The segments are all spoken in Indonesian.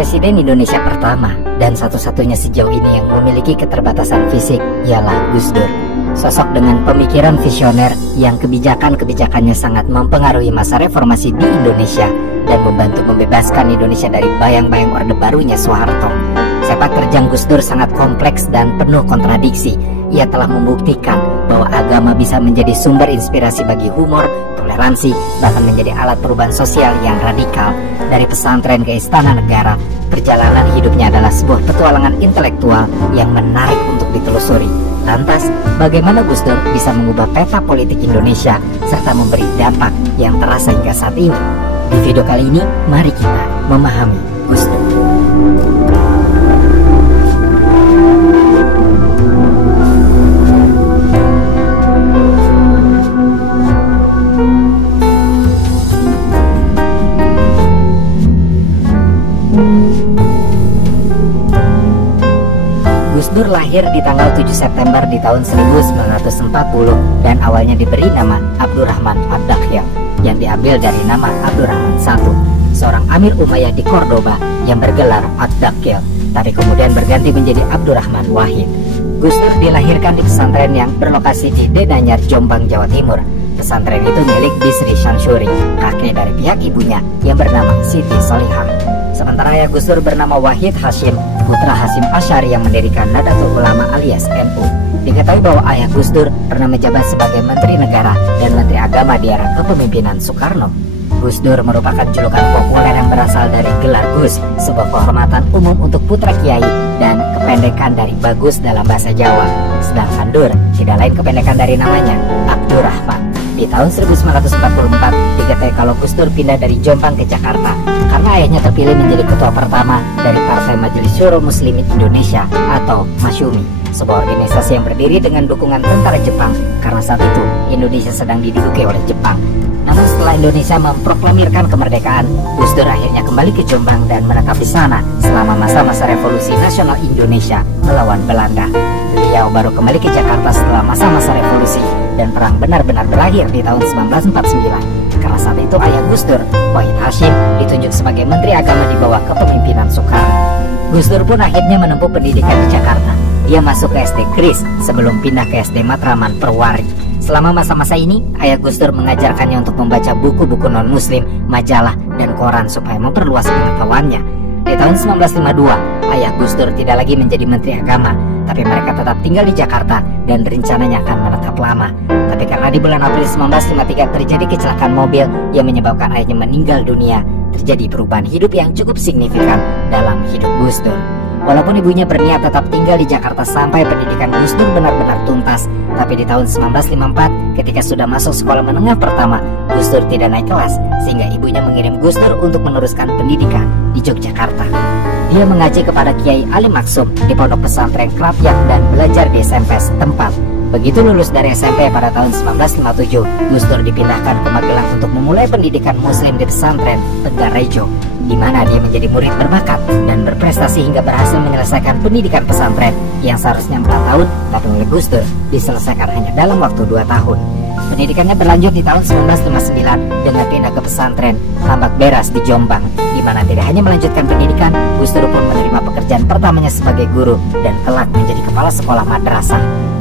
Presiden Indonesia pertama dan satu-satunya sejauh ini yang memiliki keterbatasan fisik ialah Gus Dur. Sosok dengan pemikiran visioner yang kebijakan-kebijakannya sangat mempengaruhi masa reformasi di Indonesia dan membantu membebaskan Indonesia dari bayang-bayang Orde Barunya Soeharto. Sepak terjang Gus Dur sangat kompleks dan penuh kontradiksi. Ia telah membuktikan bahwa agama bisa menjadi sumber inspirasi bagi humor, toleransi, bahkan menjadi alat perubahan sosial yang radikal. Dari pesantren ke istana negara, perjalanan hidupnya adalah sebuah petualangan intelektual yang menarik untuk ditelusuri. Lantas, bagaimana Gus Dur bisa mengubah peta politik Indonesia serta memberi dampak yang terasa hingga saat ini? Di video kali ini, mari kita memahami Gus Dur. Gus Dur lahir di tanggal 7 September di tahun 1940 dan awalnya diberi nama Abdurrahman Ad-Dakhyal yang diambil dari nama Abdurrahman I, seorang Amir Umayyah di Cordoba yang bergelar Ad-Dakhyal, tapi kemudian berganti menjadi Abdurrahman Wahid. Gus Dur dilahirkan di pesantren yang berlokasi di Denanyar, Jombang, Jawa Timur. Pesantren itu milik Bisri Syansuri, kakek dari pihak ibunya yang bernama Siti Solihah. Sementara ayah Gus Dur bernama Wahid Hashim, putra Hasyim Asy'ari yang mendirikan Nahdlatul Ulama alias NU. Diketahui bahwa ayah Gus Dur pernah menjabat sebagai Menteri Negara dan Menteri Agama di era kepemimpinan Soekarno. Gus Dur merupakan julukan populer yang berasal dari gelar Gus, sebuah kehormatan umum untuk putra kiai dan kependekan dari bagus dalam bahasa Jawa. Sedangkan Dur tidak lain kependekan dari namanya, Abdurrahman. Di tahun 1944 diketahui kalau Gus Dur pindah dari Jombang ke Jakarta karena ayahnya terpilih menjadi ketua pertama dari Partai Majelis Syuro Muslimin Indonesia atau Masyumi, sebuah organisasi yang berdiri dengan dukungan tentara Jepang karena saat itu Indonesia sedang diduduki oleh Jepang. Namun setelah Indonesia memproklamirkan kemerdekaan, Gus Dur akhirnya kembali ke Jombang dan menetap di sana selama masa-masa Revolusi Nasional Indonesia melawan Belanda. Beliau baru kembali ke Jakarta setelah masa-masa revolusi dan perang benar-benar berakhir di tahun 1949. Karena saat itu ayah Gus Dur, Wahid Hashim, ditunjuk sebagai Menteri Agama di bawah kepemimpinan Soekarno. Gus Dur pun akhirnya menempuh pendidikan di Jakarta. Dia masuk ke SD Kris sebelum pindah ke SD Matraman Perwari. Selama masa-masa ini, ayah Gus Dur mengajarkannya untuk membaca buku-buku non-muslim, majalah, dan koran supaya memperluas pengetahuannya. Di tahun 1952, ayah Gus Dur tidak lagi menjadi Menteri Agama, tapi mereka tetap tinggal di Jakarta dan rencananya akan menetap lama. Tapi karena di bulan April 1953 terjadi kecelakaan mobil yang menyebabkan ayahnya meninggal dunia, terjadi perubahan hidup yang cukup signifikan dalam hidup Gus Dur. Walaupun ibunya berniat tetap tinggal di Jakarta sampai pendidikan Gus Dur benar-benar tuntas, tapi di tahun 1954 ketika sudah masuk sekolah menengah pertama, Gus Dur tidak naik kelas sehingga ibunya mengirim Gus Dur untuk meneruskan pendidikan di Yogyakarta. Dia mengaji kepada Kiai Ali Maksum di pondok pesantren Krapyak dan belajar di SMP setempat. Begitu lulus dari SMP pada tahun 1957, Gus Dur dipindahkan ke Magelang untuk memulai pendidikan muslim di pesantren Tegarejo, di mana dia menjadi murid berbakat dan berprestasi hingga berhasil menyelesaikan pendidikan pesantren yang seharusnya 4 tahun, tapi oleh Gus Dur diselesaikan hanya dalam waktu 2 tahun. Pendidikannya berlanjut di tahun 1959 dengan pindah ke pesantren Tambak Beras di Jombang, di mana tidak hanya melanjutkan pendidikan, Gus Dur pun menerima pekerjaan pertamanya sebagai guru dan kelak menjadi kepala sekolah madrasah.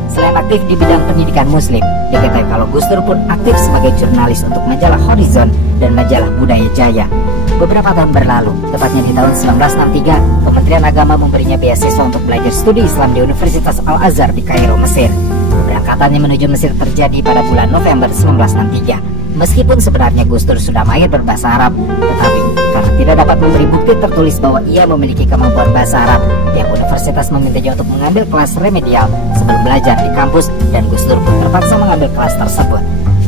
Selain aktif di bidang pendidikan muslim, diketahui kalau Gus Dur pun aktif sebagai jurnalis untuk majalah Horizon dan majalah Budaya Jaya. Beberapa tahun berlalu, tepatnya di tahun 1963, Kementerian Agama memberinya beasiswa untuk belajar studi Islam di Universitas Al-Azhar di Kairo, Mesir. Keberangkatannya menuju Mesir terjadi pada bulan November 1963. Meskipun sebenarnya Gus Dur sudah mahir berbahasa Arab, tetapi karena tidak dapat memberi bukti tertulis bahwa ia memiliki kemampuan bahasa Arab, pihak universitas memintanya untuk mengambil kelas remedial sebelum belajar di kampus, dan Gus Dur pun terpaksa mengambil kelas tersebut.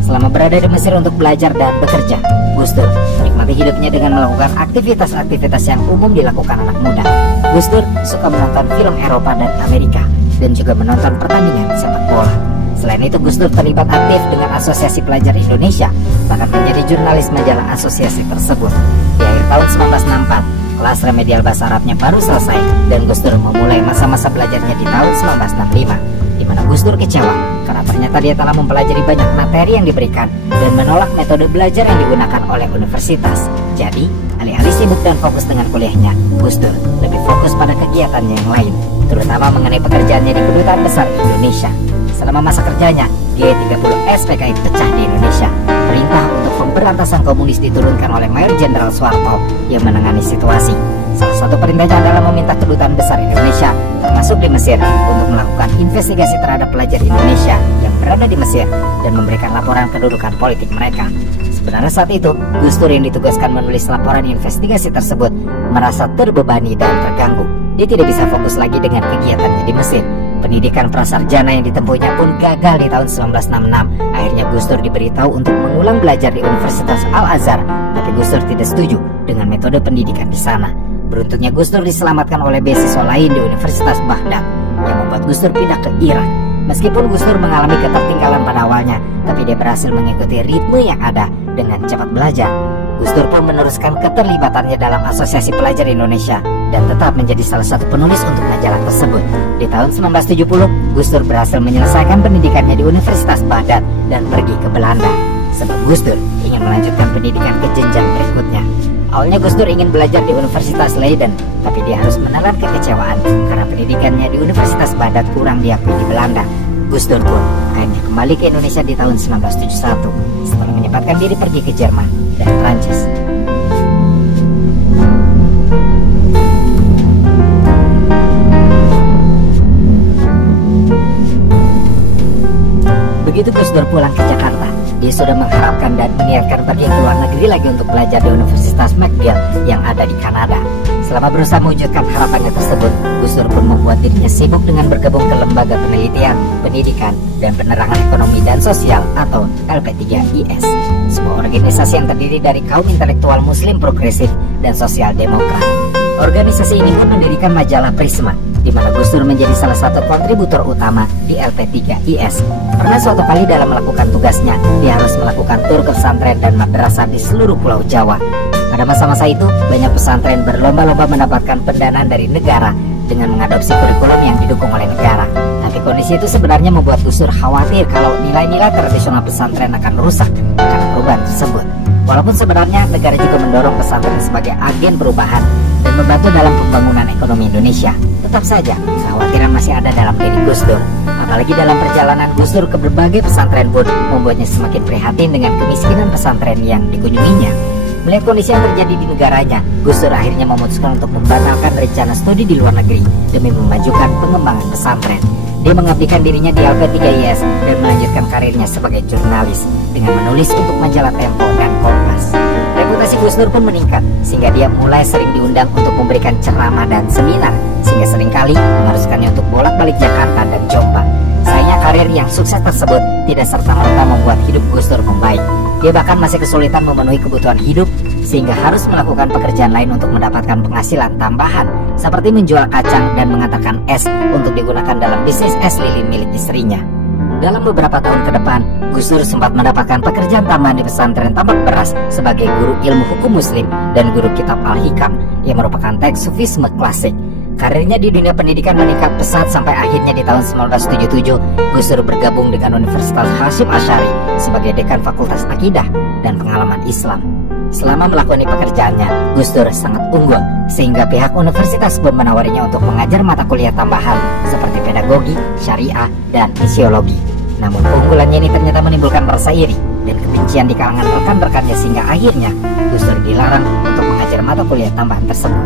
Selama berada di Mesir untuk belajar dan bekerja, Gus Dur menikmati hidupnya dengan melakukan aktivitas-aktivitas yang umum dilakukan anak muda. Gus Dur suka menonton film Eropa dan Amerika, dan juga menonton pertandingan sepak bola. Selain itu, Gus Dur terlibat aktif dengan Asosiasi Pelajar Indonesia, bahkan menjadi jurnalis majalah asosiasi tersebut. Di akhir tahun 1964, kelas remedial bahasa Arabnya baru selesai, dan Gus Dur memulai masa-masa belajarnya di tahun 1965. Di di mana Gus Dur kecewa karena ternyata dia telah mempelajari banyak materi yang diberikan dan menolak metode belajar yang digunakan oleh universitas. Jadi, alih-alih sibuk dan fokus dengan kuliahnya, Gus Dur lebih fokus pada kegiatannya yang lain, terutama mengenai pekerjaannya di Kedutaan Besar Indonesia. Selama masa kerjanya, G30 SPKI pecah di Indonesia. Perintah untuk pemberantasan komunis diturunkan oleh Mayor Jenderal Soeharto yang menangani situasi. Salah satu perintahnya adalah meminta Kedutaan Besar Indonesia, termasuk di Mesir, untuk melakukan investigasi terhadap pelajar Indonesia yang berada di Mesir dan memberikan laporan kedudukan politik mereka. Sebenarnya saat itu, Gus Dur yang ditugaskan menulis laporan investigasi tersebut merasa terbebani dan terganggu. Dia tidak bisa fokus lagi dengan kegiatannya di Mesir. Pendidikan prasarjana yang ditempuhnya pun gagal di tahun 1966. Akhirnya Gus Dur diberitahu untuk mengulang belajar di Universitas Al-Azhar, tapi Gus Dur tidak setuju dengan metode pendidikan di sana. Beruntungnya Gus Dur diselamatkan oleh beasiswa lain di Universitas Baghdad yang membuat Gus Dur pindah ke Irak. Meskipun Gus Dur mengalami ketertinggalan pada awalnya, tapi dia berhasil mengikuti ritme yang ada dengan cepat belajar. Gus Dur pun meneruskan keterlibatannya dalam Asosiasi Pelajar Indonesia dan tetap menjadi salah satu penulis untuk majalah tersebut. Di tahun 1970, Gus Dur berhasil menyelesaikan pendidikannya di Universitas Baghdad dan pergi ke Belanda. Sebab Gus Dur ingin melanjutkan pendidikan ke jenjang berikutnya. Awalnya Gus Dur ingin belajar di Universitas Leiden, tapi dia harus menelan kekecewaan karena pendidikannya di Universitas Baghdad kurang diakui di Belanda. Gus Dur pun akhirnya kembali ke Indonesia di tahun 1971 setelah menyempatkan diri pergi ke Jerman dan Prancis. Begitu Gus Dur pulang ke Jakarta, dia sudah mengharapkan dan meniatkan pergi ke luar negeri lagi untuk belajar di Universitas McGill yang ada di Kanada. Selama berusaha mewujudkan harapannya tersebut, Gus Dur pun membuat dirinya sibuk dengan bergabung ke Lembaga Penelitian, Pendidikan, dan Penerangan Ekonomi dan Sosial atau LP3IS, sebuah organisasi yang terdiri dari kaum intelektual Muslim progresif dan sosial demokrat. Organisasi ini pun mendirikan majalah Prisma, di mana Gus Dur menjadi salah satu kontributor utama di LP3IS. Pernah suatu kali dalam melakukan tugasnya, dia harus melakukan tur ke pesantren dan madrasah di seluruh Pulau Jawa. Pada masa-masa itu, banyak pesantren berlomba-lomba mendapatkan pendanaan dari negara dengan mengadopsi kurikulum yang didukung oleh negara. Tapi kondisi itu sebenarnya membuat Gus Dur khawatir kalau nilai-nilai tradisional pesantren akan rusak karena perubahan tersebut. Walaupun sebenarnya negara juga mendorong pesantren sebagai agen perubahan dan membantu dalam pembangunan ekonomi Indonesia, tetap saja kekhawatiran masih ada dalam diri Gus Dur. Apalagi dalam perjalanan Gus Dur ke berbagai pesantren pun membuatnya semakin prihatin dengan kemiskinan pesantren yang dikunjunginya. Melihat kondisi yang terjadi di negaranya, Gus Dur akhirnya memutuskan untuk membatalkan rencana studi di luar negeri demi memajukan pengembangan pesantren. Dia mengabdikan dirinya di LP3IS dan melanjutkan karirnya sebagai jurnalis dengan menulis untuk majalah Tempo dan Kompas. Reputasi Gus Dur pun meningkat sehingga dia mulai sering diundang untuk memberikan ceramah dan seminar, sehingga seringkali mengharuskannya untuk bolak-balik Jakarta dan Jombang. Sayangnya karir yang sukses tersebut tidak serta-merta membuat hidup Gus Dur membaik. Dia bahkan masih kesulitan memenuhi kebutuhan hidup sehingga harus melakukan pekerjaan lain untuk mendapatkan penghasilan tambahan, seperti menjual kacang dan mengantarkan es untuk digunakan dalam bisnis es lilin milik istrinya. Dalam beberapa tahun ke depan, Gus Dur sempat mendapatkan pekerjaan tambahan di pesantren Tambak Beras sebagai guru ilmu hukum muslim dan guru kitab Al-Hikam yang merupakan teks sufisme klasik. Karirnya di dunia pendidikan meningkat pesat sampai akhirnya di tahun 1977 Gus Dur bergabung dengan Universitas Hasyim Asy'ari sebagai dekan Fakultas Akidah dan Pengalaman Islam. Selama melakoni pekerjaannya, Gus Dur sangat unggul sehingga pihak universitas pun menawarinya untuk mengajar mata kuliah tambahan seperti pedagogi, syariah, dan misiologi. Namun keunggulannya ini ternyata menimbulkan rasa iri dan kebencian di kalangan rekan-rekannya sehingga akhirnya Gus Dur dilarang untuk mengajar mata kuliah tambahan tersebut.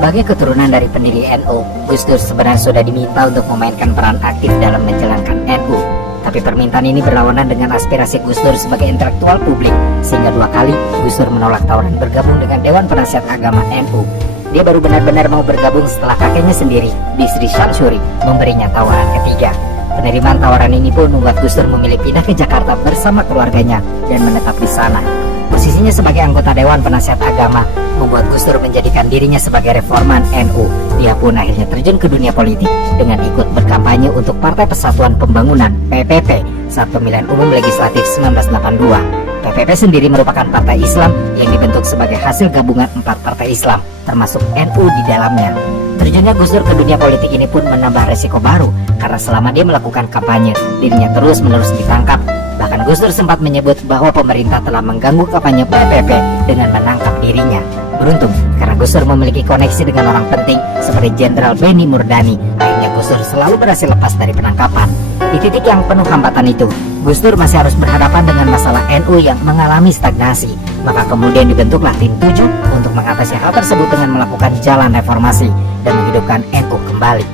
Sebagai keturunan dari pendiri NU, Gus Dur sebenarnya sudah diminta untuk memainkan peran aktif dalam menjalankan NU. Tapi permintaan ini berlawanan dengan aspirasi Gus Dur sebagai intelektual publik, sehingga 2 kali Gus Dur menolak tawaran bergabung dengan Dewan Penasihat Agama NU. Dia baru benar-benar mau bergabung setelah kakeknya sendiri, Bisri Syamsuri, memberinya tawaran ketiga. Penerimaan tawaran ini pun membuat Gus Dur memilih pindah ke Jakarta bersama keluarganya dan menetap di sana. Posisinya sebagai anggota Dewan Penasihat Agama membuat Gus Dur menjadikan dirinya sebagai reforman NU. Dia pun akhirnya terjun ke dunia politik dengan ikut berkampanye untuk Partai Persatuan Pembangunan (PPP) saat pemilihan umum legislatif 1982. PPP sendiri merupakan partai Islam yang dibentuk sebagai hasil gabungan 4 partai Islam, termasuk NU di dalamnya. Terjunnya Gus Dur ke dunia politik ini pun menambah resiko baru, karena selama dia melakukan kampanye, dirinya terus-menerus ditangkap. Bahkan Gus Dur sempat menyebut bahwa pemerintah telah mengganggu kampanye PPP dengan menangkap dirinya. Beruntung, karena Gus Dur memiliki koneksi dengan orang penting seperti Jenderal Benny Murdani, akhirnya Gus Dur selalu berhasil lepas dari penangkapan. Di titik yang penuh hambatan itu, Gus Dur masih harus berhadapan dengan masalah NU yang mengalami stagnasi. Maka kemudian dibentuklah tim 7 untuk mengatasi hal tersebut dengan melakukan jalan reformasi dan menghidupkan NU kembali.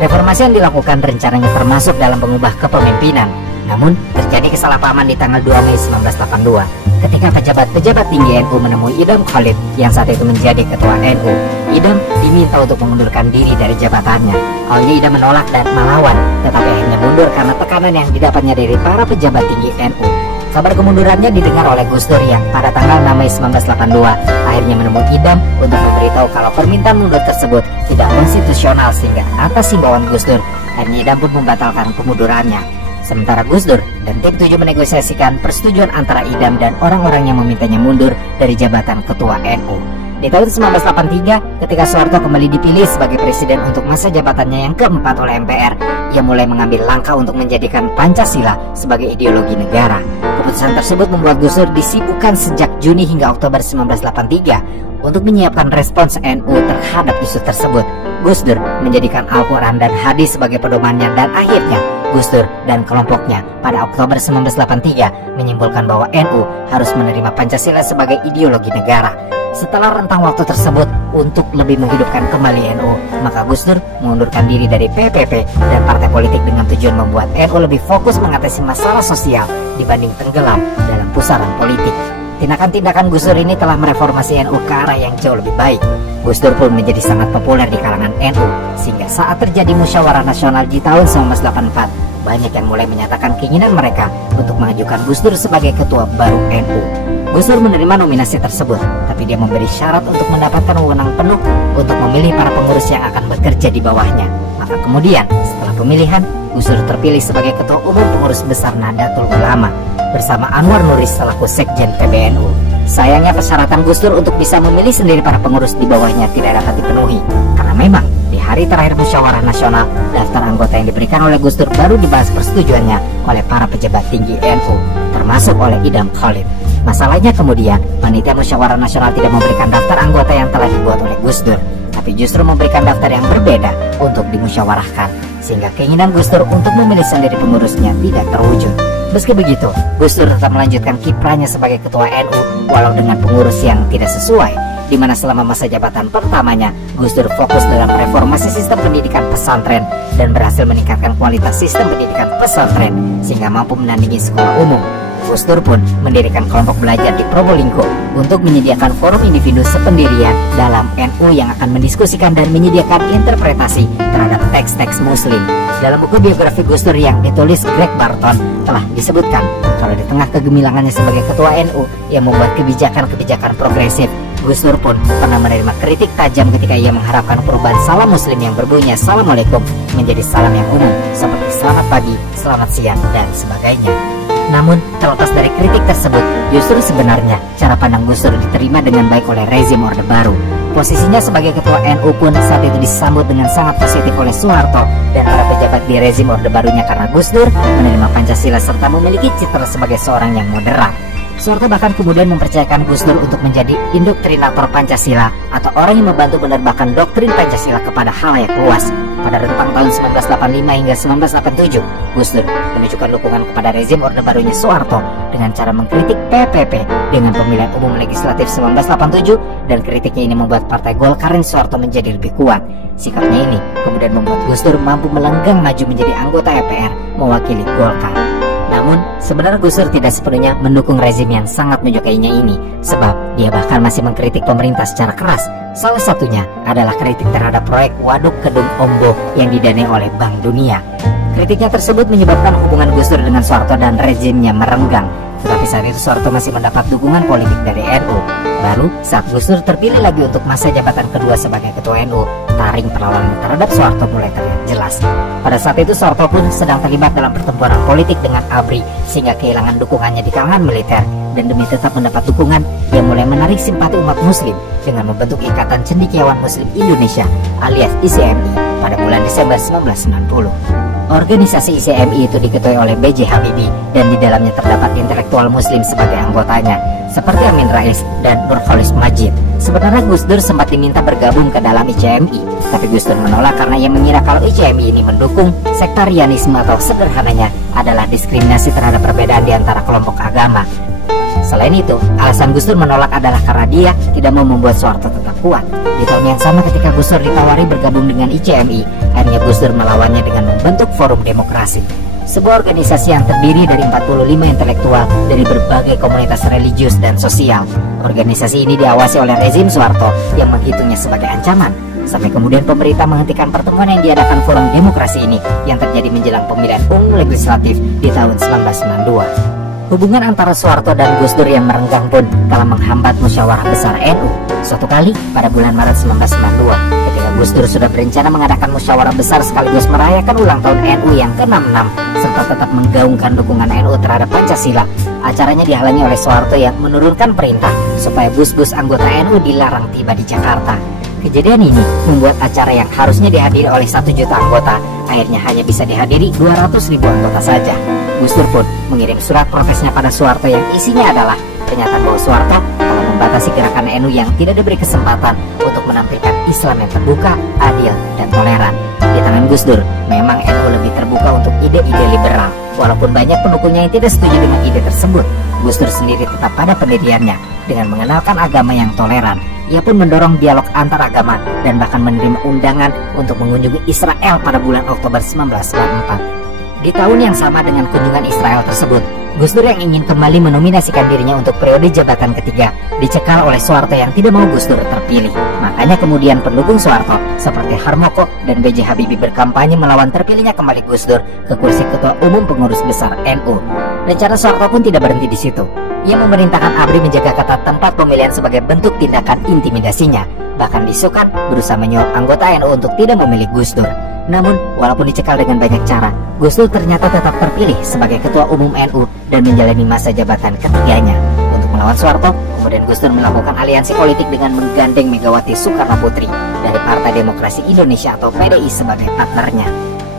Reformasi yang dilakukan rencananya termasuk dalam mengubah kepemimpinan. Namun, terjadi kesalahpahaman di tanggal 2 Mei 1982 ketika pejabat-pejabat tinggi NU menemui Idam Khalid yang saat itu menjadi ketua NU. Idam diminta untuk mengundurkan diri dari jabatannya. Awalnya Idam menolak dan melawan, tetapi akhirnya mundur karena tekanan yang didapatnya dari para pejabat tinggi NU. Kabar kemundurannya didengar oleh Gus Dur yang pada tanggal 6 Mei 1982 akhirnya menemui Idam untuk memberitahu kalau permintaan mundur tersebut tidak konstitusional, sehingga atas himbauan Gus Dur, akhirnya Idam pun membatalkan kemundurannya. Sementara Gus Dur dan tim 7 menegosiasikan persetujuan antara Idam dan orang-orang yang memintanya mundur dari jabatan ketua NU. Di tahun 1983, ketika Soeharto kembali dipilih sebagai presiden untuk masa jabatannya yang keempat oleh MPR, ia mulai mengambil langkah untuk menjadikan Pancasila sebagai ideologi negara. Keputusan tersebut membuat Gus Dur disibukkan sejak Juni hingga Oktober 1983 untuk menyiapkan respons NU terhadap isu tersebut. Gus Dur menjadikan Al-Quran dan hadis sebagai pedomannya, dan akhirnya Gus Dur dan kelompoknya pada Oktober 1983 menyimpulkan bahwa NU harus menerima Pancasila sebagai ideologi negara. Setelah rentang waktu tersebut untuk lebih menghidupkan kembali NU, maka Gus Dur mengundurkan diri dari PPP dan partai politik dengan tujuan membuat NU lebih fokus mengatasi masalah sosial dibanding tenggelam dalam pusaran politik. Tindakan-tindakan Gus Dur ini telah mereformasi NU ke arah yang jauh lebih baik. Gus Dur pun menjadi sangat populer di kalangan NU, sehingga saat terjadi musyawarah nasional di tahun 1984, banyak yang mulai menyatakan keinginan mereka untuk mengajukan Gus Dur sebagai ketua baru NU. Gus Dur menerima nominasi tersebut, tapi dia memberi syarat untuk mendapatkan wewenang penuh untuk memilih para pengurus yang akan bekerja di bawahnya. Maka kemudian, setelah pemilihan, Gus Dur terpilih sebagai ketua umum pengurus besar Nahdlatul Ulama bersama Anwar Nuris selaku sekjen PBNU. Sayangnya persyaratan Gus Dur untuk bisa memilih sendiri para pengurus di bawahnya tidak dapat dipenuhi, karena memang di hari terakhir musyawarah nasional, daftar anggota yang diberikan oleh Gus Dur baru dibahas persetujuannya oleh para pejabat tinggi NU, termasuk oleh Idam Khalid. Masalahnya kemudian, panitia musyawarah nasional tidak memberikan daftar anggota yang telah dibuat oleh Gus Dur, tapi justru memberikan daftar yang berbeda untuk dimusyawarahkan, sehingga keinginan Gus Dur untuk memilih sendiri pengurusnya tidak terwujud. Meski begitu, Gus Dur tetap melanjutkan kiprahnya sebagai ketua NU walau dengan pengurus yang tidak sesuai, di mana selama masa jabatan pertamanya Gus Dur fokus dalam reformasi sistem pendidikan pesantren dan berhasil meningkatkan kualitas sistem pendidikan pesantren sehingga mampu menandingi sekolah umum. Gus Dur pun mendirikan kelompok belajar di Probolinggo untuk menyediakan forum individu sependirian dalam NU yang akan mendiskusikan dan menyediakan interpretasi terhadap teks-teks Muslim. Dalam buku biografi Gus Dur yang ditulis Greg Barton telah disebutkan kalau di tengah kegemilangannya sebagai ketua NU yang membuat kebijakan-kebijakan progresif, Gus Dur pun pernah menerima kritik tajam ketika ia mengharapkan perubahan salam Muslim yang berbunyi Assalamualaikum menjadi salam yang umum seperti selamat pagi, selamat siang, dan sebagainya. Namun, terlepas dari kritik tersebut, justru sebenarnya cara pandang Gus Dur diterima dengan baik oleh rezim Orde Baru. Posisinya sebagai ketua NU pun saat itu disambut dengan sangat positif oleh Soeharto dan para pejabat di rezim Orde Barunya karena Gus Dur menerima Pancasila serta memiliki citra sebagai seorang yang moderat. Soeharto bahkan kemudian mempercayakan Gus Dur untuk menjadi indoktrinator Pancasila atau orang yang membantu menerbangkan doktrin Pancasila kepada halayak luas. Pada rentang tahun 1985 hingga 1987, Gus Dur menunjukkan dukungan kepada rezim Orde Barunya Soeharto dengan cara mengkritik PPP dengan pemilihan umum legislatif 1987, dan kritiknya ini membuat Partai Golkar dan Soeharto menjadi lebih kuat. Sikapnya ini kemudian membuat Gus Dur mampu melenggang maju menjadi anggota MPR mewakili Golkar. Namun, sebenarnya Gus Dur tidak sepenuhnya mendukung rezim yang sangat menyukainya ini, sebab dia bahkan masih mengkritik pemerintah secara keras. Salah satunya adalah kritik terhadap proyek Waduk Kedung Ombo yang didanai oleh Bank Dunia. Kritiknya tersebut menyebabkan hubungan Gus Dur dengan Soeharto dan rezimnya merenggang. Tetapi Tapi saat itu Soeharto masih mendapat dukungan politik dari NU. Baru saat Gus Dur terpilih lagi untuk masa jabatan kedua sebagai ketua NU, taring perlawanan terhadap Soeharto mulai terlihat jelas. Pada saat itu Soeharto pun sedang terlibat dalam pertempuran politik dengan ABRI sehingga kehilangan dukungannya di kalangan militer, dan demi tetap mendapat dukungan, ia mulai menarik simpati umat muslim dengan membentuk Ikatan Cendekiawan Muslim Indonesia alias ICMI pada bulan Desember 1990. Organisasi ICMI itu diketuai oleh B.J. Habibie dan di dalamnya terdapat intelektual muslim sebagai anggotanya seperti Amin Rais dan Nurholis Majid. Sebenarnya Gus Dur sempat diminta bergabung ke dalam ICMI, tapi Gus Dur menolak karena ia mengira kalau ICMI ini mendukung sektarianisme atau sederhananya adalah diskriminasi terhadap perbedaan di antara kelompok agama. Selain itu, alasan Gus Dur menolak adalah karena dia tidak mau membuat Soeharto tetap kuat. Di tahun yang sama ketika Gus Dur ditawari bergabung dengan ICMI, akhirnya Gus Dur melawannya dengan membentuk Forum Demokrasi, sebuah organisasi yang terdiri dari 45 intelektual dari berbagai komunitas religius dan sosial. Organisasi ini diawasi oleh rezim Soeharto yang menghitungnya sebagai ancaman, sampai kemudian pemerintah menghentikan pertemuan yang diadakan Forum Demokrasi ini yang terjadi menjelang pemilihan umum legislatif di tahun 1992. Hubungan antara Soeharto dan Gus Dur yang merenggang pun telah menghambat musyawarah besar NU. Suatu kali pada bulan Maret 1992, ketika Gus Dur sudah berencana mengadakan musyawarah besar sekaligus merayakan ulang tahun NU yang ke-66 serta tetap menggaungkan dukungan NU terhadap Pancasila, acaranya dihalangi oleh Soeharto yang menurunkan perintah supaya bus-bus anggota NU dilarang tiba di Jakarta. Kejadian ini membuat acara yang harusnya dihadiri oleh 1 juta anggota akhirnya hanya bisa dihadiri 200.000 anggota saja. Gus Dur pun mengirim surat protesnya pada Soeharto yang isinya adalah pernyataan bahwa Soeharto telah membatasi gerakan NU yang tidak diberi kesempatan untuk menampilkan Islam yang terbuka, adil, dan toleran. Di tangan Gus Dur, memang NU lebih terbuka untuk ide-ide liberal. Walaupun banyak pendukungnya yang tidak setuju dengan ide tersebut, Gus Dur sendiri tetap pada pendiriannya dengan mengenalkan agama yang toleran. Ia pun mendorong dialog antar agama dan bahkan menerima undangan untuk mengunjungi Israel pada bulan Oktober 1994. Di tahun yang sama dengan kunjungan Israel tersebut, Gus Dur yang ingin kembali menominasikan dirinya untuk periode jabatan ketiga dicekal oleh Soeharto yang tidak mau Gus Dur terpilih. Makanya kemudian pendukung Soeharto seperti Harmoko dan B.J. Habibie berkampanye melawan terpilihnya kembali Gus Dur ke kursi Ketua Umum Pengurus Besar NU. Rencana Soeharto pun tidak berhenti di situ. Ia memerintahkan ABRI menjaga kata tempat pemilihan sebagai bentuk tindakan intimidasinya. Bahkan disukan berusaha menyuap anggota NU untuk tidak memilih Gus Dur. Namun, walaupun dicekal dengan banyak cara, Gus Dur ternyata tetap terpilih sebagai Ketua Umum NU dan menjalani masa jabatan ketiganya. Untuk melawan Soeharto, kemudian Gus Dur melakukan aliansi politik dengan menggandeng Megawati Soekarno Putri dari Partai Demokrasi Indonesia atau PDI sebagai partnernya.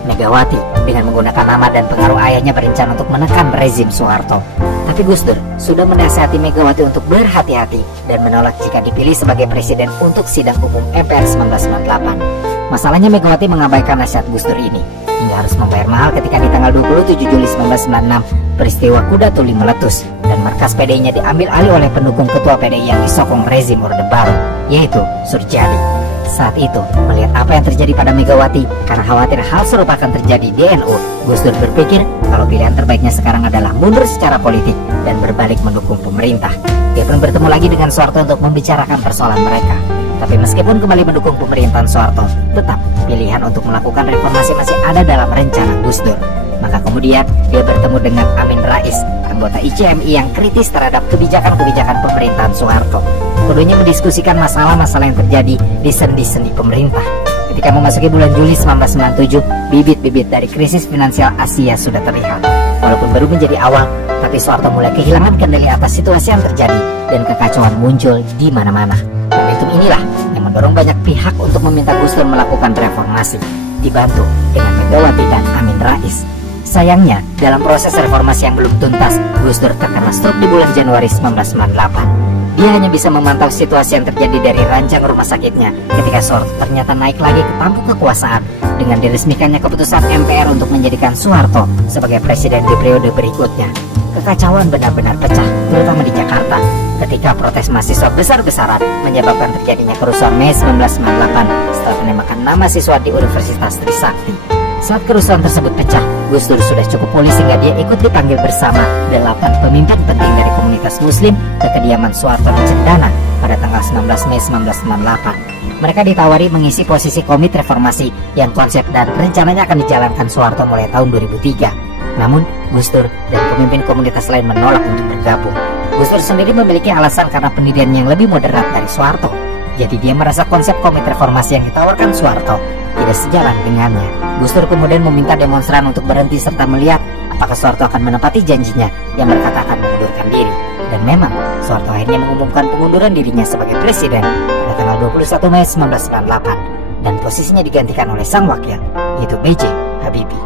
Megawati dengan menggunakan nama dan pengaruh ayahnya berencana untuk menekan rezim Soeharto. Tapi Gus Dur sudah menasihati Megawati untuk berhati-hati dan menolak jika dipilih sebagai presiden untuk sidang umum MPR 1998. Masalahnya Megawati mengabaikan nasihat Gus Dur ini hingga harus membayar mahal ketika di tanggal 27 Juli 1996 peristiwa Kuda Tuli meletus dan markas PDI-nya diambil alih oleh pendukung ketua PDI yang disokong rezim Orde Baru, yaitu Surjadi. Saat itu, melihat apa yang terjadi pada Megawati karena khawatir hal serupa akan terjadi di NU, Gus Dur berpikir kalau pilihan terbaiknya sekarang adalah mundur secara politik dan berbalik mendukung pemerintah. Dia pun bertemu lagi dengan Soeharto untuk membicarakan persoalan mereka. Tapi meskipun kembali mendukung pemerintahan Soeharto, tetap pilihan untuk melakukan reformasi masih ada dalam rencana Gus Dur. Maka kemudian dia bertemu dengan Amin Rais, anggota ICMI yang kritis terhadap kebijakan-kebijakan pemerintahan Soeharto. Keduanya mendiskusikan masalah-masalah yang terjadi di sendi-sendi pemerintah. Ketika memasuki bulan Juli 1997, bibit-bibit dari krisis finansial Asia sudah terlihat. Walaupun baru menjadi awal, tapi Soeharto mulai kehilangan kendali atas situasi yang terjadi dan kekacauan muncul di mana-mana. Momentum inilah yang mendorong banyak pihak untuk meminta Gus Dur melakukan reformasi, dibantu dengan Megawati dan Amin Rais. Sayangnya, dalam proses reformasi yang belum tuntas, Gus Dur terkena stroke di bulan Januari 1998. Dia hanya bisa memantau situasi yang terjadi dari ranjang rumah sakitnya ketika Soeharto ternyata naik lagi ke tampuk kekuasaan dengan diresmikannya keputusan MPR untuk menjadikan Soeharto sebagai presiden di periode berikutnya. Kekacauan benar-benar pecah, terutama di Jakarta, ketika protes mahasiswa besar-besaran menyebabkan terjadinya kerusuhan Mei 1998 setelah penembakan 6 mahasiswa di Universitas Trisakti. Saat kerusuhan tersebut pecah, Gus Dur sudah cukup pulih sehingga dia ikut dipanggil bersama 8 pemimpin penting dari komunitas muslim ke kediaman Soeharto di Cendana pada tanggal 19 Mei 1998. Mereka ditawari mengisi posisi komite reformasi yang konsep dan rencananya akan dijalankan Soeharto mulai tahun 2003. Namun, Gus Dur dan pemimpin komunitas lain menolak untuk bergabung. Gus Dur sendiri memiliki alasan karena pendiriannya yang lebih moderat dari Soeharto. Jadi dia merasa konsep komite reformasi yang ditawarkan Soeharto tidak sejalan dengannya. Gus Dur kemudian meminta demonstran untuk berhenti serta melihat apakah Soeharto akan menepati janjinya yang berkata akan mengundurkan diri. Dan memang, Soeharto akhirnya mengumumkan pengunduran dirinya sebagai presiden pada tanggal 21 Mei 1998 dan posisinya digantikan oleh sang wakil, yaitu B.J. Habibie.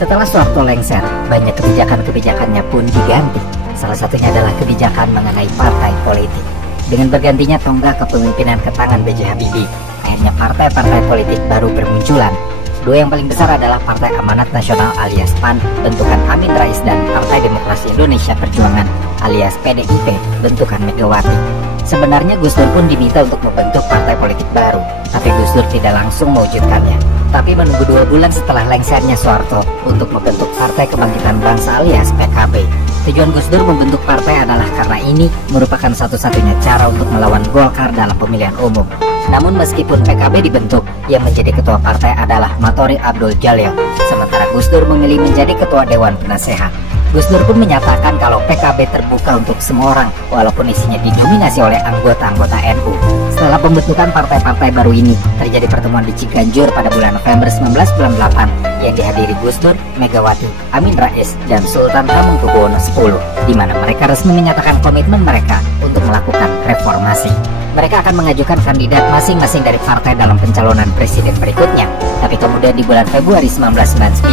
Setelah Soeharto lengser, banyak kebijakan-kebijakannya pun diganti. Salah satunya adalah kebijakan mengenai partai politik. Dengan bergantinya tonggak kepemimpinan ke tangan B.J. Habibie, akhirnya partai-partai politik baru bermunculan. Dua yang paling besar adalah Partai Amanat Nasional alias PAN, bentukan Amin Rais, dan Partai Demokrasi Indonesia Perjuangan alias PDIP, bentukan Megawati. Sebenarnya Gus Dur pun diminta untuk membentuk partai politik baru, tapi Gus Dur tidak langsung mewujudkannya. Tapi menunggu 2 bulan setelah lengsernya Soeharto untuk membentuk Partai Kebangkitan Bangsa alias PKB. Tujuan Gus Dur membentuk partai adalah karena ini merupakan satu-satunya cara untuk melawan Golkar dalam pemilihan umum. Namun meskipun PKB dibentuk, yang menjadi ketua partai adalah Matori Abdul Jalil, sementara Gus Dur memilih menjadi ketua Dewan Penasehat. Gus Dur pun menyatakan kalau PKB terbuka untuk semua orang, walaupun isinya didominasi oleh anggota-anggota NU. Setelah pembentukan partai-partai baru ini, terjadi pertemuan di Ciganjur pada bulan November 1998 yang dihadiri Gus Dur, Megawati, Amin Rais, dan Sultan Hamengkubuwono X, di mana mereka resmi menyatakan komitmen mereka untuk melakukan reformasi. Mereka akan mengajukan kandidat masing-masing dari partai dalam pencalonan presiden berikutnya. Tapi kemudian di bulan Februari 1999,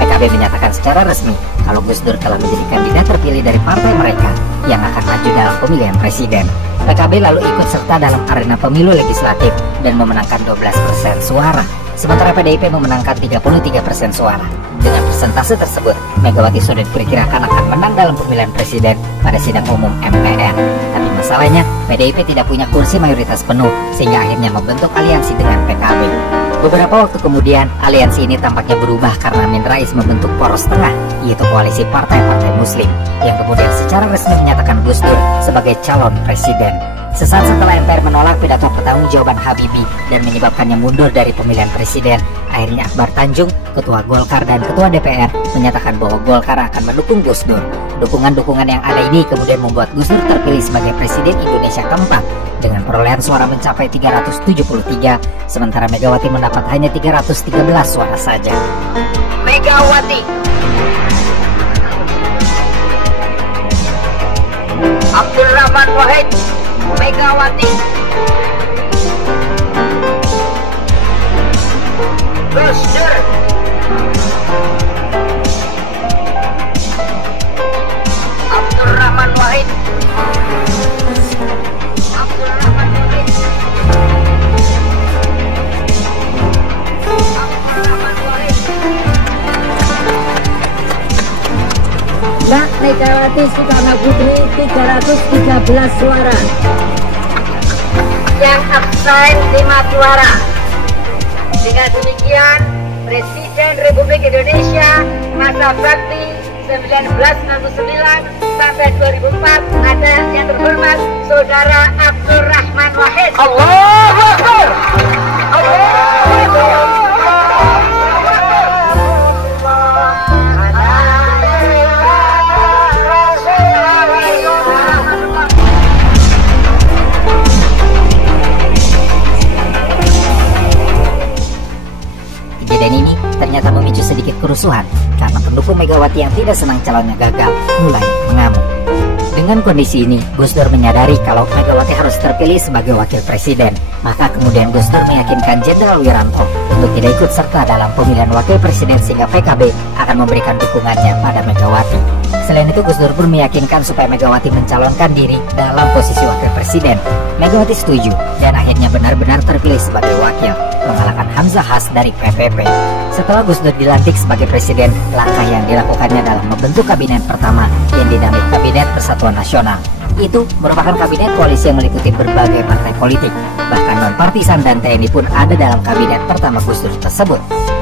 PKB menyatakan secara resmi kalau Gus Dur telah menjadi kandidat terpilih dari partai mereka yang akan maju dalam pemilihan presiden. PKB lalu ikut serta dalam arena pemilu legislatif dan memenangkan 12% suara, sementara PDIP memenangkan 33% suara. Dengan persentase tersebut, Megawati sudah diperkirakan akan menang dalam pemilihan presiden pada sidang umum MPR. Tapi masalahnya, PDIP tidak punya kursi mayoritas penuh, sehingga akhirnya membentuk aliansi dengan PKB. Beberapa waktu kemudian, aliansi ini tampaknya berubah karena Amin Rais membentuk poros tengah, yaitu koalisi partai-partai muslim, yang kemudian secara resmi menyatakan Gus Dur sebagai calon presiden. Sesaat setelah MPR menolak pidato pertanggungjawaban Habibie dan menyebabkannya mundur dari pemilihan presiden, akhirnya Akbar Tanjung, ketua Golkar dan ketua DPR, menyatakan bahwa Golkar akan mendukung Gus Dur. Dukungan-dukungan yang ada ini kemudian membuat Gus Dur terpilih sebagai Presiden Indonesia keempat dengan perolehan suara mencapai 373, sementara Megawati mendapat hanya 313 suara saja. Megawati, Abdurrahman Wahid, Megawati, Gus Dur, Abdurrahman Wahid, Abdurrahman Wahid, Abdurrahman Wahid. Mbak Megawati Soekarno Putri 313 suara. Yang absen 5 suara. Dengan demikian, Presiden Republik Indonesia masa bakti 1999 sampai 2004 ada yang terhormat Saudara Abdurrahman Wahid. Allahu Akbar. Allahu Akbar. Kejadian ini ternyata memicu sedikit kerusuhan karena pendukung Megawati yang tidak senang calonnya gagal mulai mengamuk. Dengan kondisi ini, Gus Dur menyadari kalau Megawati harus terpilih sebagai wakil presiden. Maka kemudian Gus Dur meyakinkan Jenderal Wiranto untuk tidak ikut serta dalam pemilihan wakil presiden sehingga PKB akan memberikan dukungannya pada Megawati. Selain itu, Gus Dur pun meyakinkan supaya Megawati mencalonkan diri dalam posisi wakil presiden. Megawati setuju dan akhirnya benar-benar terpilih sebagai wakil, mengalahkan Hamzah Has dari PPP. Setelah Gus Dur dilantik sebagai presiden, langkah yang dilakukannya adalah membentuk kabinet pertama yang dinamai Kabinet Persatuan Nasional. Itu merupakan kabinet koalisi yang meliputi berbagai partai politik, bahkan non-partisan dan TNI pun ada dalam kabinet pertama Gus Dur tersebut.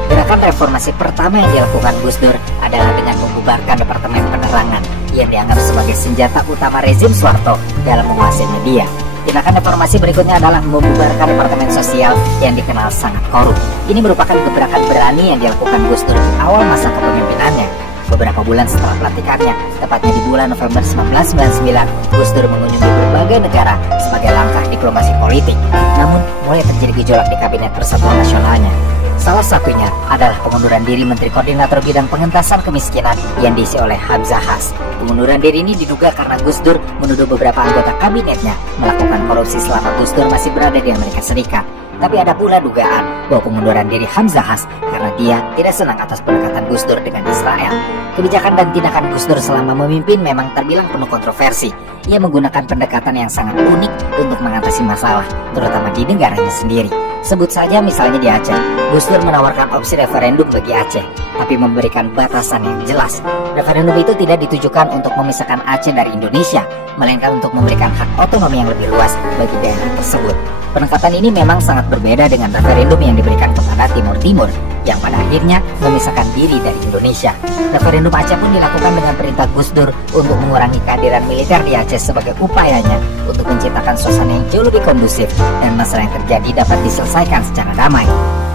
Gerakan reformasi pertama yang dilakukan Gus Dur adalah dengan membubarkan Departemen Penerangan yang dianggap sebagai senjata utama rezim Soeharto dalam menguasai media. Tindakan reformasi berikutnya adalah membubarkan Departemen Sosial yang dikenal sangat korup. Ini merupakan gebrakan berani yang dilakukan Gus Dur di awal masa kepemimpinannya. Beberapa bulan setelah pelantikannya, tepatnya di bulan November 1999, Gus Dur mengunjungi berbagai negara sebagai langkah diplomasi politik. Namun, mulai terjadi gejolak di Kabinet Persatuan Nasionalnya. Salah satunya adalah pengunduran diri Menteri Koordinator Bidang Pengentasan Kemiskinan yang diisi oleh Hamzah Has. Pengunduran diri ini diduga karena Gus Dur menuduh beberapa anggota kabinetnya melakukan korupsi selama Gus Dur masih berada di Amerika Serikat. Tapi ada pula dugaan bahwa pengunduran diri Hamzah Has karena dia tidak senang atas pendekatan Gus Dur dengan Israel. Kebijakan dan tindakan Gus Dur selama memimpin memang terbilang penuh kontroversi. Ia menggunakan pendekatan yang sangat unik untuk mengatasi masalah, terutama di negaranya sendiri. Sebut saja misalnya di Aceh, Gus Dur menawarkan opsi referendum bagi Aceh, tapi memberikan batasan yang jelas. Referendum itu tidak ditujukan untuk memisahkan Aceh dari Indonesia, melainkan untuk memberikan hak otonomi yang lebih luas bagi daerah tersebut. Pendekatan ini memang sangat berbeda dengan referendum yang diberikan kepada Timur Timur, yang pada akhirnya memisahkan diri dari Indonesia. Referendum Aceh pun dilakukan dengan perintah Gus Dur untuk mengurangi kehadiran militer di Aceh sebagai upayanya untuk menciptakan suasana yang jauh lebih kondusif dan masalah yang terjadi dapat diselesaikan secara damai.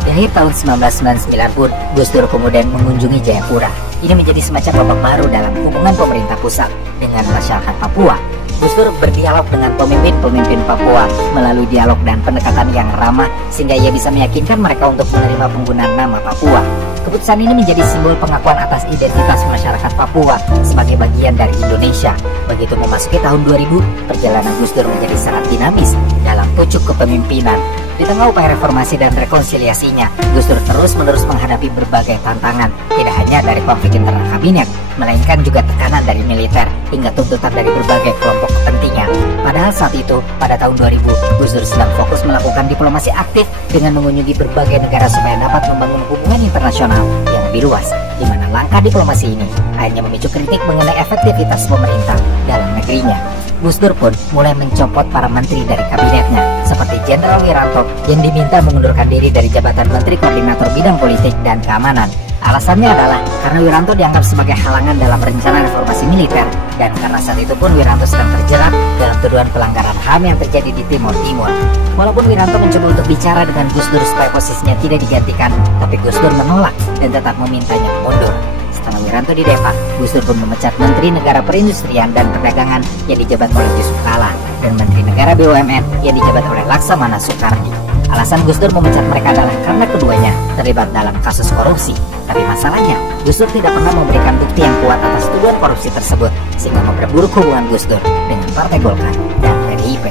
Di akhir tahun 1999 pun, Gus Dur kemudian mengunjungi Jayapura. Ini menjadi semacam babak baru dalam hubungan pemerintah pusat dengan masyarakat Papua. Gus Dur berdialog dengan pemimpin-pemimpin Papua melalui dialog dan pendekatan yang ramah sehingga ia bisa meyakinkan mereka untuk menerima penggunaan nama Papua. Keputusan ini menjadi simbol pengakuan atas identitas masyarakat Papua sebagai bagian dari Indonesia. Begitu memasuki tahun 2000, perjalanan Gus Dur menjadi sangat dinamis dalam pucuk kepemimpinan. Di tengah upaya reformasi dan rekonsiliasinya, Gus Dur terus-menerus menghadapi berbagai tantangan, tidak hanya dari konflik internal kabinet, melainkan juga tekanan dari militer hingga tuntutan dari berbagai kelompok kepentingan. Padahal saat itu, pada tahun 2000, Gus Dur sedang fokus melakukan diplomasi aktif dengan mengunjungi berbagai negara supaya dapat membangun hubungan internasional yang lebih luas, di mana langkah diplomasi ini akhirnya memicu kritik mengenai efektivitas pemerintah dalam negerinya. Gus Dur pun mulai mencopot para menteri dari kabinetnya, seperti Jenderal Wiranto yang diminta mengundurkan diri dari jabatan Menteri Koordinator Bidang Politik dan Keamanan. Alasannya adalah karena Wiranto dianggap sebagai halangan dalam rencana reformasi militer, dan karena saat itu pun Wiranto sedang terjerat dalam tuduhan pelanggaran HAM yang terjadi di Timur Timur. Walaupun Wiranto mencoba untuk bicara dengan Gus Dur supaya posisinya tidak digantikan, tapi Gus Dur menolak dan tetap memintanya mundur. Setelah Wiranto didepak, Gus Dur pun memecat Menteri Negara Perindustrian dan Perdagangan yang dijabat oleh Yusuf Kala dan Menteri Negara BUMN yang dijabat oleh Laksamana Soekardi. Alasan Gus Dur memecat mereka adalah karena keduanya terlibat dalam kasus korupsi. Tapi masalahnya, Gus Dur tidak pernah memberikan bukti yang kuat atas tuduhan korupsi tersebut, sehingga memperburuk hubungan Gus Dur dengan Partai Golkar dan PDIP.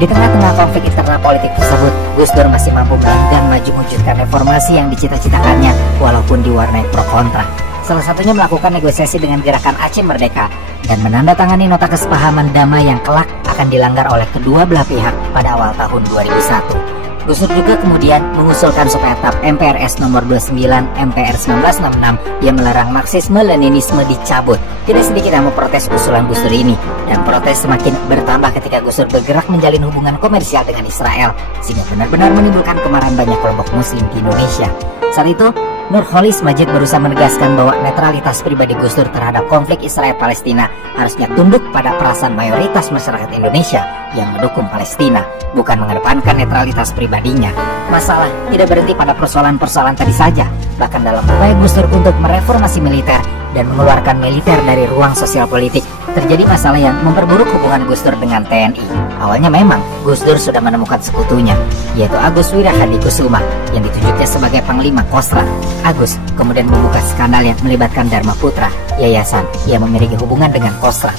Di tengah-tengah konflik internal politik tersebut, Gus Dur masih mampu melanggang maju mewujudkan reformasi yang dicita-citakannya walaupun diwarnai pro kontra. Salah satunya melakukan negosiasi dengan gerakan Aceh Merdeka dan menandatangani nota kesepahaman damai yang kelak akan dilanggar oleh kedua belah pihak pada awal tahun 2001. Gus Dur juga kemudian mengusulkan supaya TAP MPRS nomor 29 MPR 1966 yang melarang Marxisme-Leninisme dicabut. Tidak sedikit yang memprotes usulan Gus Dur ini, dan protes semakin bertambah ketika Gus Dur bergerak menjalin hubungan komersial dengan Israel, sehingga benar-benar menimbulkan kemarahan banyak kelompok muslim di Indonesia. Saat itu, Nurholis Majid berusaha menegaskan bahwa netralitas pribadi Gus Dur terhadap konflik Israel-Palestina harusnya tunduk pada perasaan mayoritas masyarakat Indonesia yang mendukung Palestina, bukan mengedepankan netralitas pribadinya. Masalah tidak berhenti pada persoalan-persoalan tadi saja. Bahkan dalam upaya Gus Dur untuk mereformasi militer dan mengeluarkan militer dari ruang sosial politik, terjadi masalah yang memperburuk hubungan Gus Dur dengan TNI. Awalnya memang Gus Dur sudah menemukan sekutunya, yaitu Agus Wirahadi Kusuma yang ditunjuknya sebagai Panglima Kostrat. Agus kemudian membuka skandal yang melibatkan Dharma Putra, yayasan yang memiliki hubungan dengan Kostrat.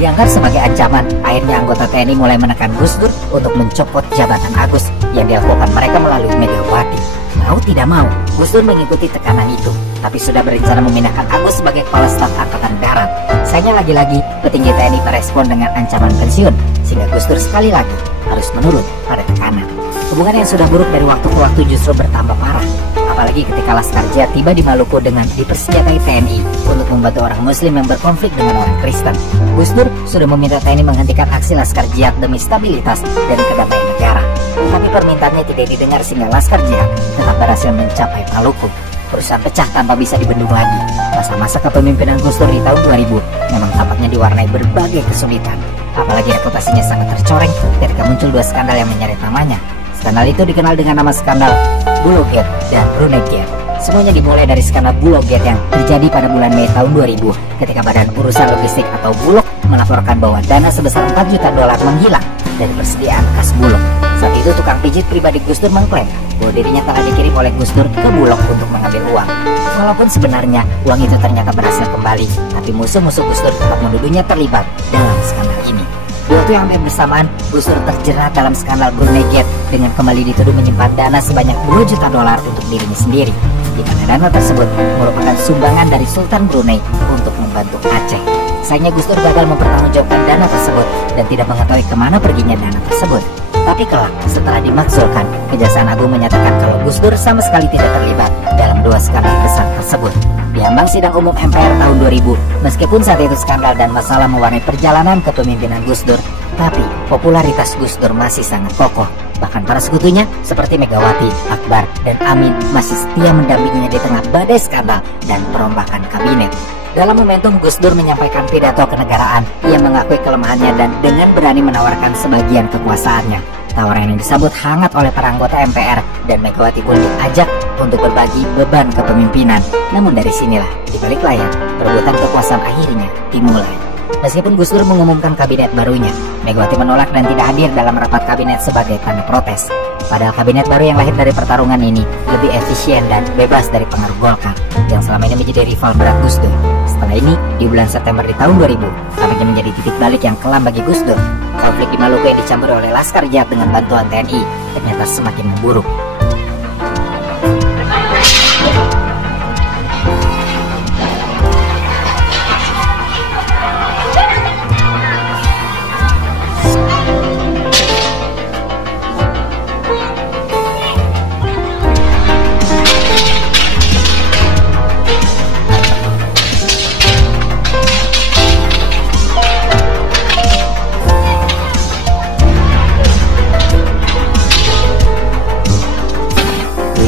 Dianggap sebagai ancaman, akhirnya anggota TNI mulai menekan Gus Dur untuk mencopot jabatan Agus yang dilakukan mereka melalui Megawati. Mau tidak mau, Gus Dur mengikuti tekanan itu, tapi sudah berencana memindahkan Agus sebagai Kepala Staf Angkatan Darat. Sayangnya lagi-lagi petinggi TNI merespon dengan ancaman pensiun, sehingga Gus Dur sekali lagi harus menurut pada tekanan. Hubungan yang sudah buruk dari waktu ke waktu justru bertambah parah, apalagi ketika Laskar Jihad tiba di Maluku dengan dipersenjatai TNI untuk membantu orang Muslim yang berkonflik dengan orang Kristen. Gus Dur sudah meminta TNI menghentikan aksi Laskar Jihad demi stabilitas dan kedamaian negara. Tapi permintaannya tidak didengar sehingga Laskar Jihad tetap berhasil mencapai Maluku. perusahaan pecah tanpa bisa dibendung lagi. Masa-masa kepemimpinan Gus Dur di tahun 2000 memang tampaknya diwarnai berbagai kesulitan. Apalagi reputasinya sangat tercoreng ketika muncul dua skandal yang menyeret namanya. Skandal itu dikenal dengan nama skandal Bulog Gate dan Brunei Gate. Semuanya dimulai dari skandal Bulog Gate yang terjadi pada bulan Mei tahun 2000 ketika Badan Urusan Logistik atau Bulog melaporkan bahwa dana sebesar 4 juta dolar menghilang dari persediaan kas Bulog. Saat itu tukang pijit pribadi Gus Dur mengklaim bahwa dirinya telah dikirim oleh Gus Dur ke Bulog untuk mengambil uang. Walaupun sebenarnya uang itu ternyata berhasil kembali, tapi musuh-musuh Gus Dur tetap menuduhnya terlibat dalam skandal ini. Di waktu yang hampir bersamaan, Gus Dur terjerat dalam skandal Brunei Gate dengan kembali dituduh menyimpan dana sebanyak 2 juta dolar untuk dirinya sendiri, di mana dana tersebut merupakan sumbangan dari Sultan Brunei untuk membantu Aceh. Sayangnya Gus Dur gagal mempertanggungjawabkan dana tersebut dan tidak mengetahui kemana perginya dana tersebut. Tapi kelak setelah dimakzulkan, Kejaksaan Agung menyatakan kalau Gus Dur sama sekali tidak terlibat dalam dua skandal besar tersebut. Di ambang sidang umum MPR tahun 2000, meskipun saat itu skandal dan masalah mewarnai perjalanan kepemimpinan Gus Dur, tapi popularitas Gus Dur masih sangat kokoh. Bahkan para sekutunya seperti Megawati, Akbar, dan Amin masih setia mendampinginya di tengah badai skandal dan perombakan kabinet. Dalam momentum Gus Dur menyampaikan pidato kenegaraan, ia mengakui kelemahannya dan dengan berani menawarkan sebagian kekuasaannya. Tawaran yang disambut hangat oleh para anggota MPR dan Megawati pun diajak untuk berbagi beban kepemimpinan. Namun dari sinilah, di balik layar, perebutan kekuasaan akhirnya dimulai. Meskipun Gus Dur mengumumkan kabinet barunya, Megawati menolak dan tidak hadir dalam rapat kabinet sebagai tanda protes. Padahal kabinet baru yang lahir dari pertarungan ini lebih efisien dan bebas dari pengaruh Golkar yang selama ini menjadi rival berat Gus Dur. Setelah ini, di bulan September di tahun 2000, tampaknya menjadi titik balik yang kelam bagi Gus Dur. Konflik di Maluku yang dicampuri oleh Laskar Jat dengan bantuan TNI ternyata semakin memburuk.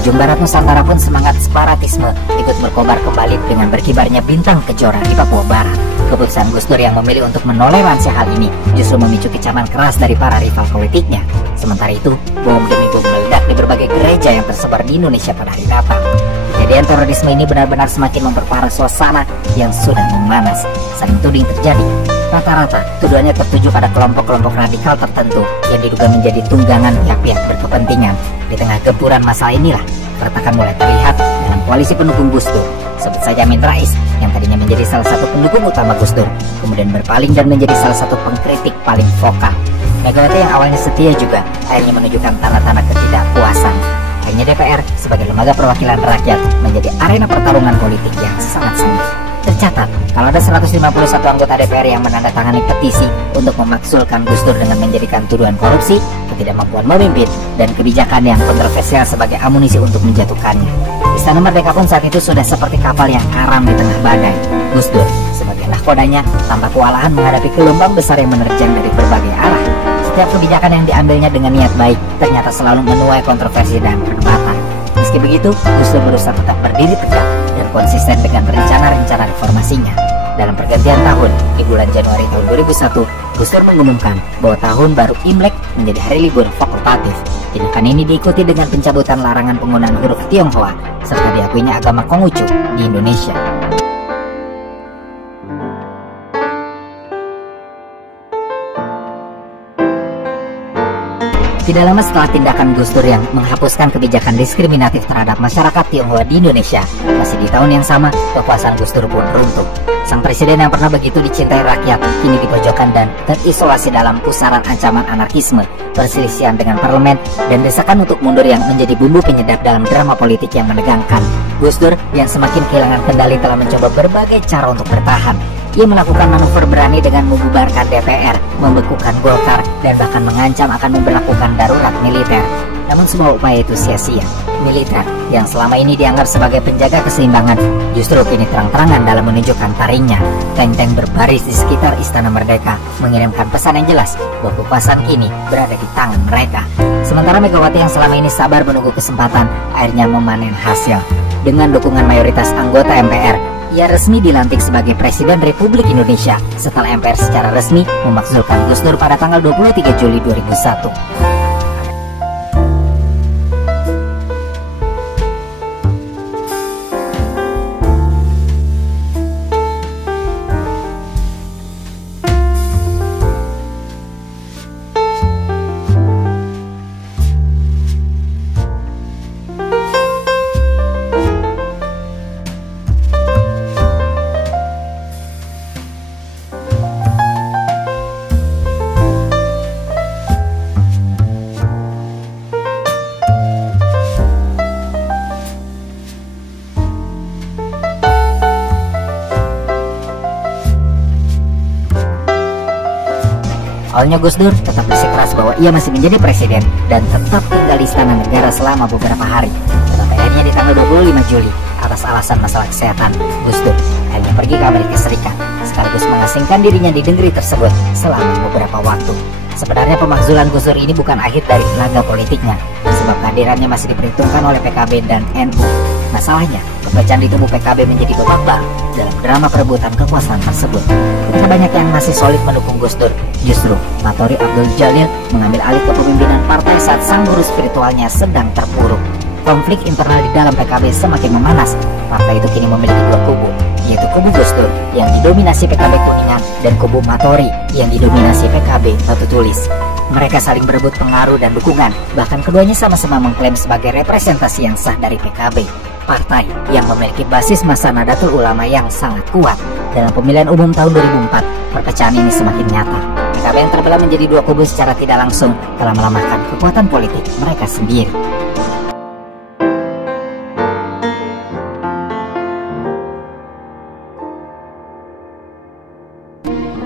Ujung barat Nusantara pun semangat separatisme ikut berkobar kembali dengan berkibarnya bintang kejora di Papua Barat. Keputusan Gus Dur yang memilih untuk menoleransi hal ini justru memicu kecaman keras dari para rival politiknya. Sementara itu, bom demi bom meledak di berbagai gereja yang tersebar di Indonesia pada hari datang. Kejadian terorisme ini benar-benar semakin memperparah suasana yang sudah memanas. Saling tuding terjadi. Rata-rata tuduhannya tertuju pada kelompok-kelompok radikal tertentu yang diduga menjadi tunggangan pihak-pihak berkepentingan. Di tengah gempuran masalah inilah, keretakan mulai terlihat dalam koalisi pendukung Gus Dur. Sebut saja Amin Rais yang tadinya menjadi salah satu pendukung utama Gus Dur, kemudian berpaling dan menjadi salah satu pengkritik paling vokal. Megawati yang awalnya setia juga akhirnya menunjukkan tanda-tanda ketidakpuasan. Akhirnya DPR sebagai lembaga perwakilan rakyat menjadi arena pertarungan politik yang sangat sengit. Tercatat, kalau ada 151 anggota DPR yang menandatangani petisi untuk memakzulkan Gus Dur dengan menjadikan tuduhan korupsi, ketidakmampuan memimpin, dan kebijakan yang kontroversial sebagai amunisi untuk menjatuhkannya. Istana Merdeka pun saat itu sudah seperti kapal yang karam di tengah badai. Gus Dur sebagai nahkodanya tampak kewalahan menghadapi gelombang besar yang menerjang dari berbagai arah. Setiap kebijakan yang diambilnya dengan niat baik ternyata selalu menuai kontroversi dan perdebatan. Meski begitu, Gus Dur berusaha tetap berdiri tegak dan konsisten dengan rencana-rencana reformasinya. Dalam pergantian tahun, di bulan Januari tahun 2001, Gus Dur mengumumkan bahwa tahun baru Imlek menjadi hari libur fakultatif. Tindakan ini diikuti dengan pencabutan larangan penggunaan huruf Tionghoa, serta diakuinya agama Konghucu di Indonesia. Tidak lama setelah tindakan Gus Dur yang menghapuskan kebijakan diskriminatif terhadap masyarakat Tionghoa di Indonesia, masih di tahun yang sama, kekuasaan Gus Dur pun runtuh. Sang presiden yang pernah begitu dicintai rakyat, kini dipojokkan dan terisolasi dalam pusaran ancaman anarkisme, perselisihan dengan parlemen, dan desakan untuk mundur yang menjadi bumbu penyedap dalam drama politik yang menegangkan. Gus Dur yang semakin kehilangan kendali telah mencoba berbagai cara untuk bertahan. Ia melakukan manuver berani dengan membubarkan DPR, membekukan Golkar, dan bahkan mengancam akan memberlakukan darurat militer. Namun semua upaya itu sia-sia. Militer yang selama ini dianggap sebagai penjaga keseimbangan justru kini terang-terangan dalam menunjukkan taringnya. Tank-tank berbaris di sekitar Istana Merdeka mengirimkan pesan yang jelas bahwa kekuasaan kini berada di tangan mereka. Sementara Megawati yang selama ini sabar menunggu kesempatan akhirnya memanen hasil. dengan dukungan mayoritas anggota MPR. Ia resmi dilantik sebagai Presiden Republik Indonesia setelah MPR secara resmi memakzulkan Gus Dur pada tanggal 23 Juli 2001. Awalnya Gus Dur tetap bersikeras bahwa ia masih menjadi presiden dan tetap tinggal di istana negara selama beberapa hari. Tetapi akhirnya di tanggal 25 Juli, atas alasan masalah kesehatan, Gus Dur akhirnya pergi ke Amerika Serikat, sekaligus mengasingkan dirinya di negeri tersebut selama beberapa waktu. Sebenarnya pemakzulan Gus Dur ini bukan akhir dari laga politiknya, sebab kehadirannya masih diperhitungkan oleh PKB dan NU. Masalahnya, perpecahan di tubuh PKB menjadi babak baru dalam drama perebutan kekuasaan tersebut. Ketika banyak yang masih solid mendukung Gus Dur, justru Matori Abdul Jalil mengambil alih kepemimpinan partai saat sang guru spiritualnya sedang terpuruk. Konflik internal di dalam PKB semakin memanas. Partai itu kini memiliki dua kubu, yaitu kubu Gus Dur yang didominasi PKB Kuningan dan kubu Matori yang didominasi PKB Batu Tulis. Mereka saling berebut pengaruh dan dukungan, bahkan keduanya sama-sama mengklaim sebagai representasi yang sah dari PKB, partai yang memiliki basis massa Nahdlatul Ulama yang sangat kuat. Dalam pemilihan umum tahun 2004, perpecahan ini semakin nyata. PKB yang terbelah menjadi dua kubu secara tidak langsung telah melemahkan kekuatan politik mereka sendiri.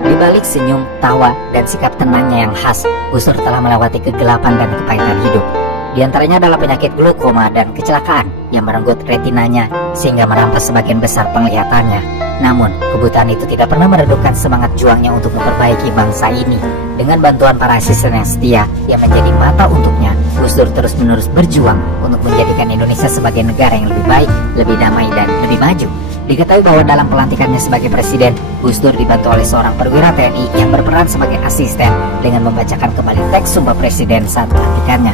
Di balik senyum, tawa, dan sikap tenangnya yang khas, Gus Dur telah melewati kegelapan dan kepahitan hidup. Di antaranya adalah penyakit glaukoma dan kecelakaan yang merenggut retinanya sehingga merampas sebagian besar penglihatannya. Namun, kebutaan itu tidak pernah meredupkan semangat juangnya untuk memperbaiki bangsa ini. Dengan bantuan para asisten yang setia yang menjadi mata untuknya, Gus Dur terus-menerus berjuang untuk menjadikan Indonesia sebagai negara yang lebih baik, lebih damai, dan lebih maju. Diketahui bahwa dalam pelantikannya sebagai presiden, Gus Dur dibantu oleh seorang perwira TNI yang berperan sebagai asisten dengan membacakan kembali teks sumpah presiden saat pelantikannya.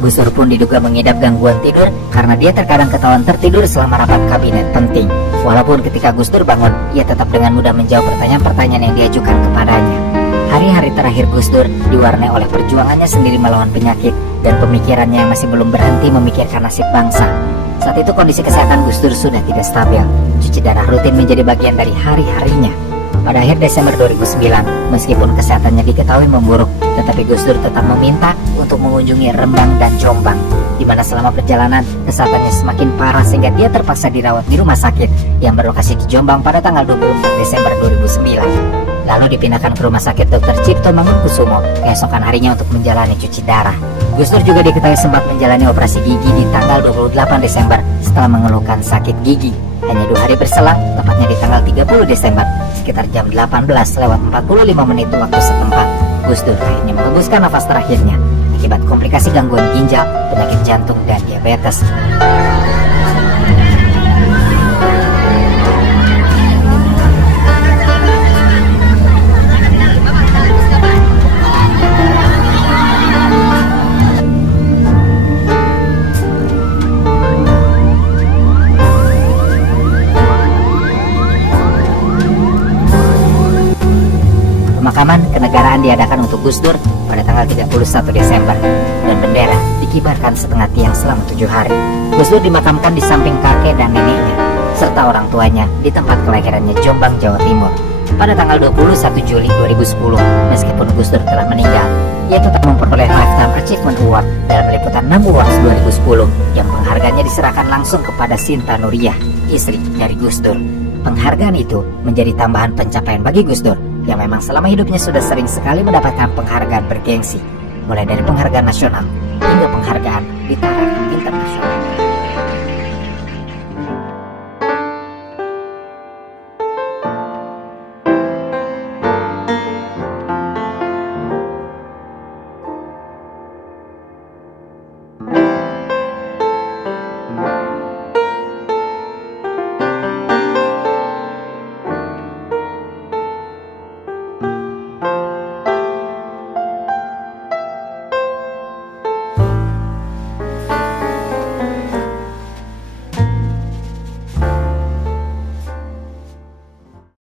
Gus Dur pun diduga mengidap gangguan tidur karena dia terkadang ketahuan tertidur selama rapat kabinet penting. Walaupun ketika Gus Dur bangun, ia tetap dengan mudah menjawab pertanyaan-pertanyaan yang diajukan kepadanya. Hari-hari terakhir Gus Dur diwarnai oleh perjuangannya sendiri melawan penyakit dan pemikirannya yang masih belum berhenti memikirkan nasib bangsa. Saat itu kondisi kesehatan Gus Dur sudah tidak stabil. Cuci darah rutin menjadi bagian dari hari-harinya. Pada akhir Desember 2009, meskipun kesehatannya diketahui memburuk, tetapi Gus Dur tetap meminta untuk mengunjungi Rembang dan Jombang, di mana selama perjalanan kesehatannya semakin parah sehingga dia terpaksa dirawat di rumah sakit yang berlokasi di Jombang pada tanggal 24 Desember 2009. Lalu dipindahkan ke rumah sakit Dr. Cipto Mangunkusumo keesokan harinya untuk menjalani cuci darah. Gus Dur juga diketahui sempat menjalani operasi gigi di tanggal 28 Desember setelah mengeluhkan sakit gigi. Hanya 2 hari berselang, tepatnya di tanggal 30 Desember, sekitar jam 18:45 waktu setempat, Gus Dur akhirnya mengembuskan nafas terakhirnya akibat komplikasi gangguan ginjal, penyakit jantung, dan diabetes. Pemakaman kenegaraan diadakan untuk Gus Dur pada tanggal 31 Desember dan bendera dikibarkan setengah tiang selama 7 hari. Gus Dur dimakamkan di samping kakek dan neneknya serta orang tuanya di tempat kelahirannya Jombang, Jawa Timur. Pada tanggal 21 Juli 2010, meskipun Gus Dur telah meninggal, ia tetap memperoleh Lifetime Achievement Award dalam liputan 6 Awards 2010 yang penghargaannya diserahkan langsung kepada Sinta Nuriyah, istri dari Gus Dur. Penghargaan itu menjadi tambahan pencapaian bagi Gus Dur yang memang selama hidupnya sudah sering sekali mendapatkan penghargaan bergengsi, mulai dari penghargaan nasional hingga penghargaan di taraf internasional.